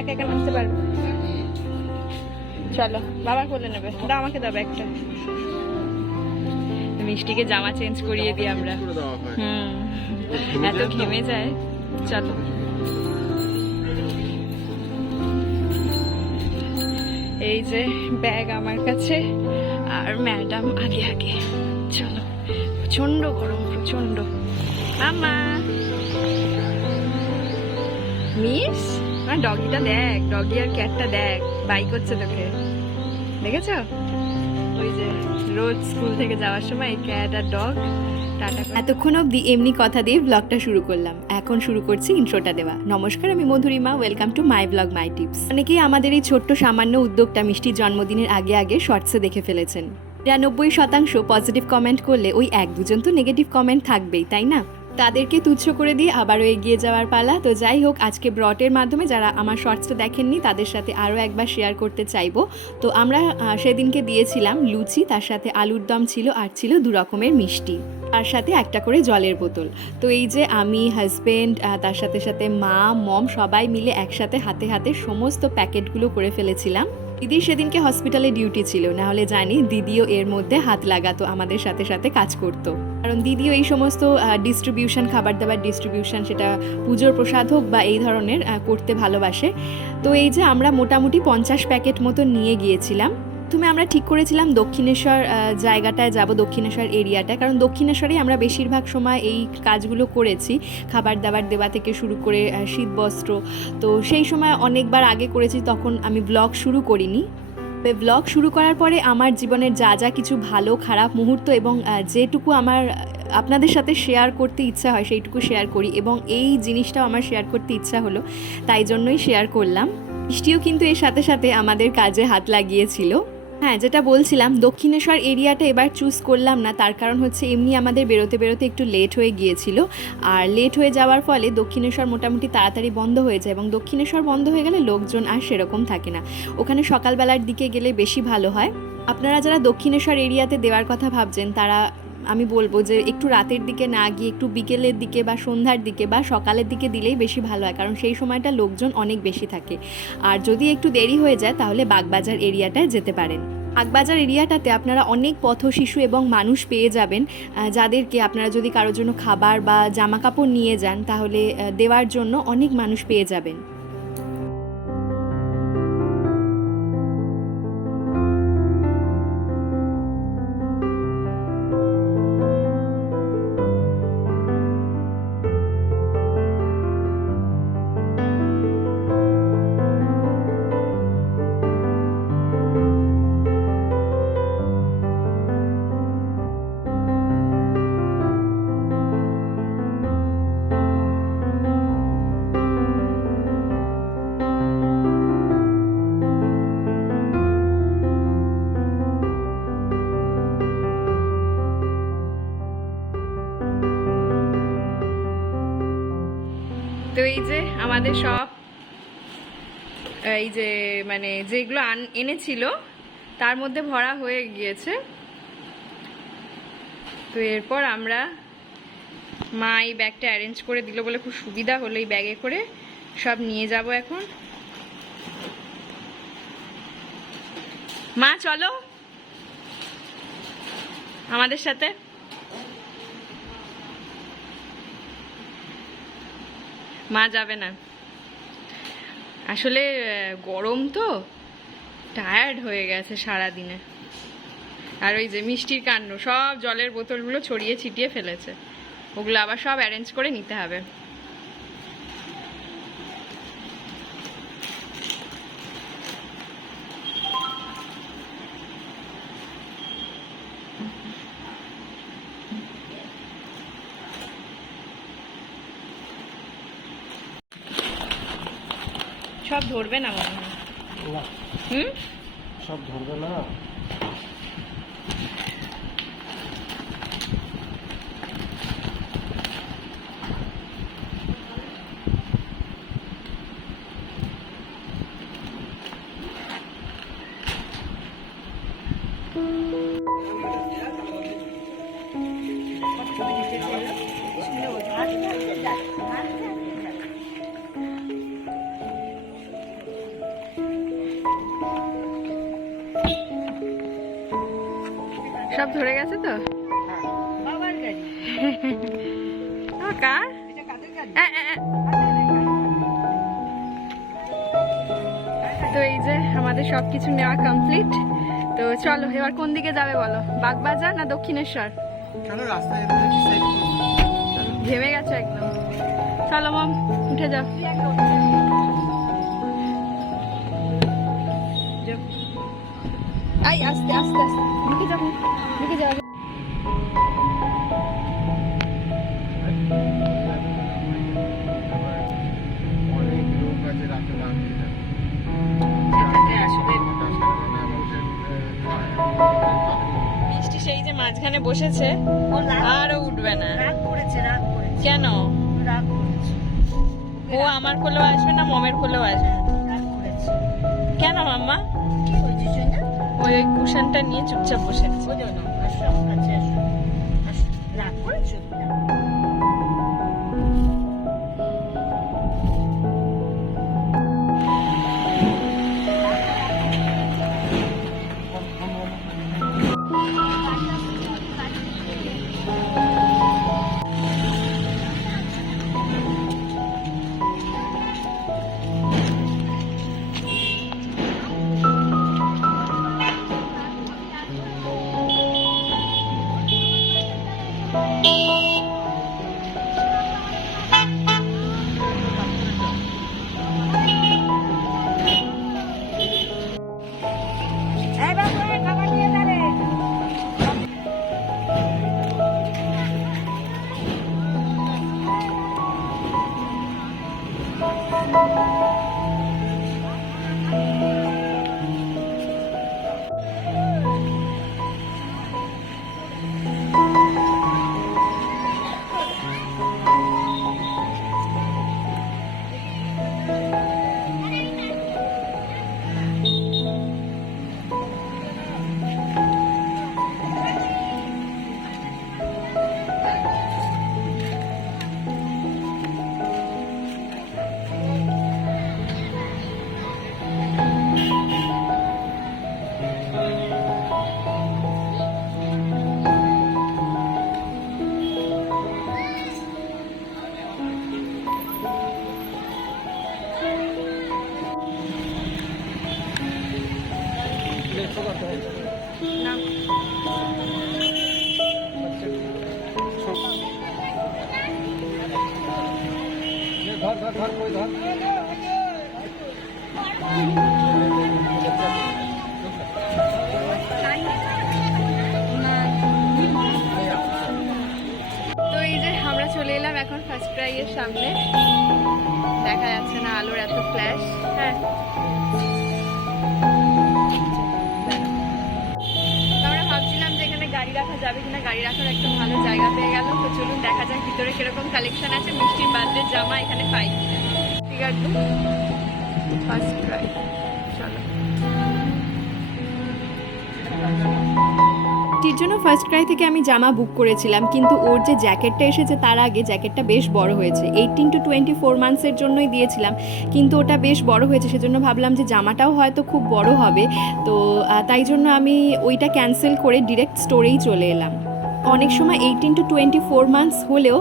একা নাচতে পারবে চলো বাবা কোলে নেবে। দাও, আমাকে দাও একটা মিষ্টিকে জামা চেঞ্জ করিয়ে দিই আমরা। হুম, এত ঘেমে যায়। চলো। এই যে ব্যাগ আমার কাছে আর ম্যাডাম আগে আগে। চলো প্রচণ্ড গরম প্রচণ্ড আমা মিস? না ডগিটা দেখ ডগি আর ক্যাটটা দেখ বাই করছে তোকে। দেখেছ? ওই যে রোজ স্কুল থেকে যাওয়ার সময় ক্যাট আর ডগ এতক্ষণ অবধি এমনি কথা দিয়ে ব্লগটা শুরু করলাম। এখন শুরু করছি ইন্ট্রোটা দেওয়া। নমস্কার, আমি Madhurima. Welcome to my vlog my tips অনেকেই আমাদের এই ছোট্ট সামান্য উদ্যোগটা মিষ্টির জন্মদিনের আগে আগে শর্টসে দেখে ফেলেছেন। নিরানব্বই শতাংশ পজিটিভ কমেন্ট করলে ওই এক দুজন তো নেগেটিভ কমেন্ট থাকবেই, তাই না? তাদেরকে তুচ্ছ করে দিয়ে আবারও এগিয়ে যাওয়ার পালা। তো যাই হোক, আজকে ব্রটের মাধ্যমে যারা আমার শর্টসটা দেখেননি, তাদের সাথে আরও একবার শেয়ার করতে চাইব। তো আমরা সেদিনকে দিয়েছিলাম লুচি, তার সাথে আলুর দম ছিল আর ছিল দু রকমের মিষ্টি। তার সাথে একটা করে জলের বোতল। তো এই যে আমি হাজবেন্ড তার সাথে সাথে মা মম সবাই মিলে একসাথে হাতে হাতে সমস্ত প্যাকেটগুলো করে ফেলেছিলাম। দিদির সেদিনকে হসপিটালে ডিউটি ছিল, না হলে জানি দিদিও এর মধ্যে হাত লাগাতো, আমাদের সাথে সাথে কাজ করত। কারণ দিদিও এই সমস্ত ডিস্ট্রিবিউশন খাবার দাবার ডিস্ট্রিবিউশন সেটা পুজোর প্রসাদ হোক বা এই ধরনের করতে ভালোবাসে। তো এই যে আমরা মোটামুটি পঞ্চাশ প্যাকেট মতো নিয়ে গিয়েছিলাম। প্রথমে আমরা ঠিক করেছিলাম দক্ষিণেশ্বর জায়গাটায় যাব, দক্ষিণেশ্বর এরিয়াটায় কারণ দক্ষিণেশ্বরেই আমরা বেশিরভাগ সময় এই কাজগুলো করেছি। খাবার দাবার দেওয়া থেকে শুরু করে শীতবস্ত্র। তো সেই সময় অনেকবার আগে করেছি, তখন আমি ব্লগ শুরু করিনি। ব্লগ শুরু করার পরে আমার জীবনের যা যা কিছু ভালো, খারাপ মুহূর্ত এবং যেটুকু আমার, আপনাদের সাথে শেয়ার করতে ইচ্ছা হয়, সেইটুকু শেয়ার করি এবং এই জিনিসটাও আমার শেয়ার করতে ইচ্ছা হলো, তাই জন্যই শেয়ার করলাম। বৃষ্টিও কিন্তু এর সাথে সাথে আমাদের কাজে হাত লাগিয়েছিল। হ্যাঁ যেটা বলছিলাম, দক্ষিণেশ্বর এরিয়াটা এবার চুজ করলাম না। তার কারণ হচ্ছে এমনি আমাদের বেরোতে বেরোতে একটু লেট হয়ে গিয়েছিল। আর লেট হয়ে যাওয়ার ফলে দক্ষিণেশ্বর মোটামুটি তাড়াতাড়ি বন্ধ হয়ে যায় এবং দক্ষিণেশ্বর বন্ধ হয়ে গেলে লোকজন আর সেরকম থাকে না। ওখানে সকালবেলার দিকে গেলে বেশি ভালো হয়। আপনারা যারা দক্ষিণেশ্বর এরিয়াতে দেওয়ার কথা ভাবছেন, তারা আমি বলব যে একটু রাতের দিকে না গিয়ে একটু বিকেলের দিকে বা সন্ধ্যার দিকে বা সকালের দিকে দিলেই বেশি ভালো হয়, কারণ সেই সময়টা লোকজন অনেক বেশি থাকে। আর যদি একটু দেরি হয়ে যায়, তাহলে বাগবাজার এরিয়াটায় যেতে পারেন। বাগবাজার এরিয়াটাতে আপনারা অনেক পথ শিশু এবং মানুষ পেয়ে যাবেন যাদেরকে আপনারা যদি কারোর জন্য খাবার বা জামা কাপড় নিয়ে যান, তাহলে দেওয়ার জন্য অনেক মানুষ পেয়ে যাবেন। আমাদের সব, এই যে মানে যেগুলো এনেছিল, তার মধ্যে ভরা হয়ে গিয়েছে। তো এরপর আমরা মা এই ব্যাগটা অ্যারেঞ্জ করে দিল বলে খুব সুবিধা হলো এই ব্যাগে করে। সব নিয়ে যাব এখন। মা, চলো। আমাদের সাথে। মা যাবে না। আসলে গরম তো টায়ার্ড হয়ে গেছে সারা দিনে আর ওই যে মিষ্টির কাণ্ড, সব জলের বোতলগুলো ছড়িয়ে ছিটিয়ে ফেলেছে। ওগুলো আবার সব অ্যারেঞ্জ করে নিতে হবে। সব ধরবে না মনে হয় হুম সব ধরবে না Thank you. সব ধরে গেছে তো? কার। তো এই যে আমাদের সবকিছু নেওয়া কমপ্লিট তো চলো এবার কোন দিকে যাবে বলো? বাগবাজার না দক্ষিণেশ্বর? ঘেমে গেছে একদম। চলো মম উঠে যাও। আই আস্তে আস্তে আস্তে। ঢুকে যাব ঢুকে যাব সেই যে মাঝখানে বসেছে আরও উঠবে না। রাগ করেছে রাগ করেছে। কেন? রাগ করেছে। ও আমার কোলেও আসবে না মমের কোলেও আসবে রাগ করেছে। কেন মাম্মা? ওই কুশনটা নিয়ে চুপচাপ বসে আছে। রাগ করেছ? তো এই যে আমরা চলে এলাম এখন ফার্স্ট ক্রাইয়ের সামনে। দেখা যাচ্ছে না আলোর এত ফ্ল্যাশ হ্যাঁ। গাড়ি রাখা যাবে কিনা, গাড়ি রাখার একটা ভালো জায়গা পেয়ে গেল। তো চলুন দেখা যাক ভিতরে কীরকম কালেকশন আছে। মিষ্টির বার্থডে জামা এখানে পাই। ঠিক আছে ফার্স্ট টির জন্য ফার্স্ট ক্রাই থেকে আমি জামা বুক করেছিলাম, কিন্তু ওর যে জ্যাকেটটা এসেছে তার আগে জ্যাকেটটা বেশ বড় হয়েছে। এইটিন টু টোয়েন্টি ফোর মান্থসের জন্যই দিয়েছিলাম, কিন্তু ওটা বেশ বড় হয়েছে, সেজন্য ভাবলাম যে জামাটাও হয়তো খুব বড় হবে। তো তাই জন্য আমি ওইটা ক্যান্সেল করে ডিরেক্ট স্টোরেই চলে এলাম। অনেক সময় eighteen to twenty four months হলেও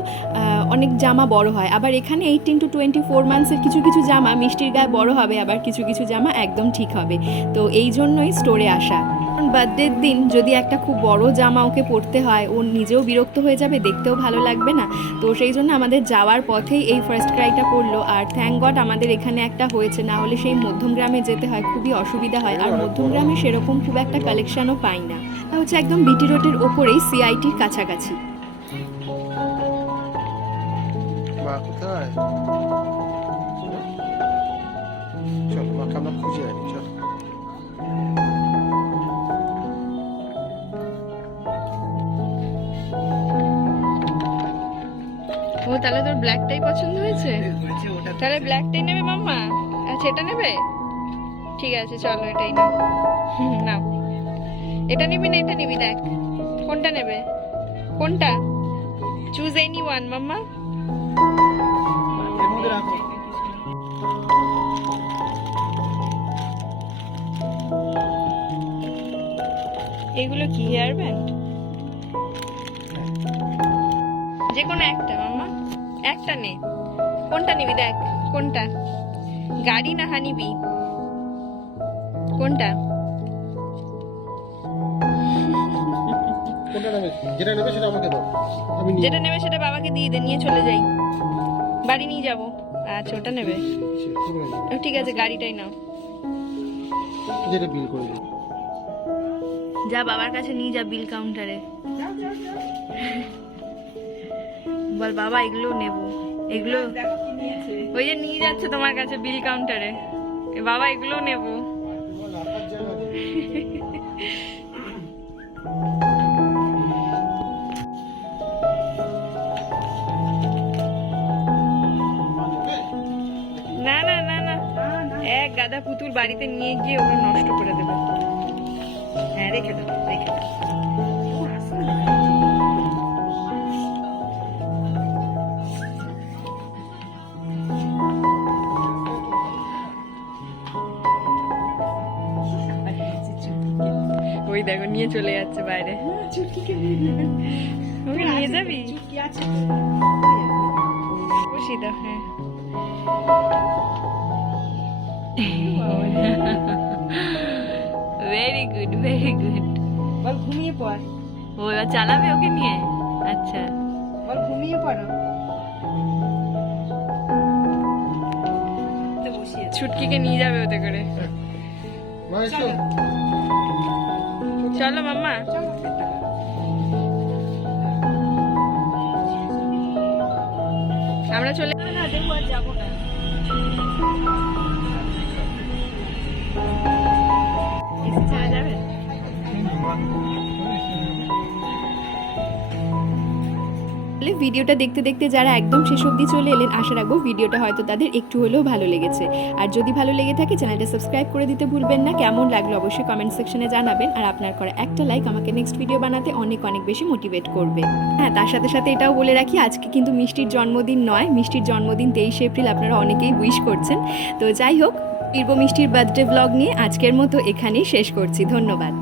অনেক জামা বড় হয়। আবার এখানে এইটিন টু টোয়েন্টি ফোর মান্থসের কিছু কিছু জামা মিষ্টির গায়ে বড় হবে, আবার কিছু কিছু জামা একদম ঠিক হবে। তো এই জন্যই স্টোরে আসা। বার্থডের দিন যদি একটা খুব বড় জামা ওকে পরতে হয়, ও নিজেও বিরক্ত হয়ে যাবে, দেখতেও ভালো লাগবে না। তো সেই জন্য আমাদের যাওয়ার পথেই এই ফার্স্ট ক্রাইটা পড়ল আর থ্যাংক গড আমাদের এখানে একটা হয়েছে, না হলে সেই মধ্যমগ্রামে যেতে হয়, খুবই অসুবিধা হয়। আর মধ্যমগ্রামে সেরকম খুব একটা কালেকশনও পাই না। আর হচ্ছে একদম বিটি রোডের ওপরেই সিআইটির কাছাকাছি। কোথায়? ব্ল্যাকটাই পছন্দ হয়েছে? তাহলে ব্ল্যাকটাই নেবে মাম্মা? আচ্ছা এটা নেবে? ঠিক আছে, চলো এটাই নাও। না এটা নিবি না, এটা নিবি, দেখ। কোনটা নেবে? কোনটা? Choose any one mamma. এগুলো কি হেয়ার ব্যান্ড যে কোনো একটা একটা নে। কোনটা নিবি দেখ কোনটা? গাড়ি না হানিবি? কোনটা? কোনটা যেটা নেবে সেটা আমাকে দাও। যেটা নেবে সেটা বাবাকে দিয়ে দে নিয়ে চলে যাই। বাড়ি নিয়ে যাব। আচ্ছা ওটা নেবে। ও, ঠিক আছে গাড়িটাই নাও। যেটা বিল করে যা বাবার কাছে নিয়ে যা বিল কাউন্টারে বল বাবা এগুলো নেব। এগুলো ওই যে নিয়ে যাচ্ছে তোমার কাছে বিল কাউন্টারে। বাবা এগুলো নেব। না না না না। এক গাদা পুতুল বাড়িতে নিয়ে গিয়ে ওগুলো নষ্ট করে দেবে। হ্যাঁ রেখে দেবো রেখে দেবো নিয়ে চলে যাচ্ছে বাইরে। ওকে নিয়ে যাবি? খুশি তো। হ্যাঁ ভেরি গুড ভেরি গুড বল ঘুমিয়ে পড়। ও এবার চালাবে ওকে নিয়ে? আচ্ছা। বল ঘুমিয়ে পড়ো। ছুটকিকে নিয়ে যাবে ওতে করে। এসো চলো মাম্মা আমরা চলে যাব না যাবে তাহলে ভিডিওটা দেখতে দেখতে যারা একদম শেষ অবধি চলে এলেন, আশা রাখব ভিডিওটা হয়তো তাদের একটু হলেও ভালো লেগেছে। আর যদি ভালো লেগে থাকে, চ্যানেলটা সাবস্ক্রাইব করে দিতে ভুলবেন না। কেমন লাগল অবশ্যই কমেন্ট সেকশনে জানাবেন। আর আপনার করা একটা লাইক আমাকে নেক্সট ভিডিও বানাতে অনেক অনেক বেশি মোটিভেট করবে। হ্যাঁ তার সাথে সাথে এটাও বলে রাখি, আজকে কিন্তু মিষ্টির জন্মদিন নয়। মিষ্টির জন্মদিন তেইশে এপ্রিল আপনারা অনেকেই উইশ করছেন। তো যাই হোক, পূর্ব মিষ্টির বার্থডে ব্লগ নিয়ে আজকের মতো এখানেই শেষ করছি। ধন্যবাদ।